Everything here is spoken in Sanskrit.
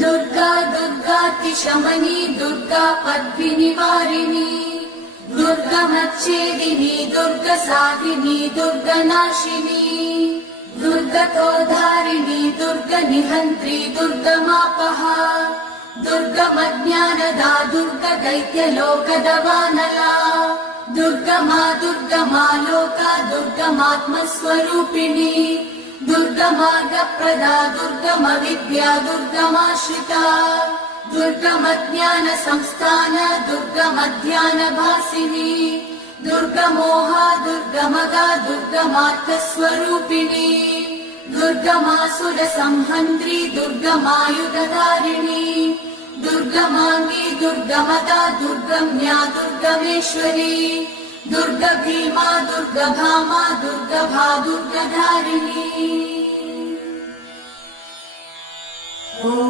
दुर्गा दुर्गातिशमनी दुर्गा पद्मिनिवारिणी दुर्गमच्छेदिनी दुर्गसाधिनी दुर्गनाशिनी दुर्गतोद्धारिणी दुर्गनिहन्त्री दुर्गमापहा दुर्गमज्ञानदा दुर्गदैत्यलोकदवानला दुर्गमा दुर्गमा लोका दुर्गमात्मस्वरूपिणी दुर्गमार्गप्रदा दुर्गमविद्या दुर्गमाश्रिता दुर्गमज्ञानसंस्थान दुर्गमध्यानभासिनी दुर्गमोहा दुर्गमगा दुर्गमार्थस्वरूपिणी दुर्गमासुरसंहन्त्री दुर्गमायुधधारिणी दुर्गमाङ्गी दुर्गमदा दुर्गम्या दुर्गमेश्वरी दुर्गभीमा दुर्गभामा दुर्गभा दुर्गधारिणी।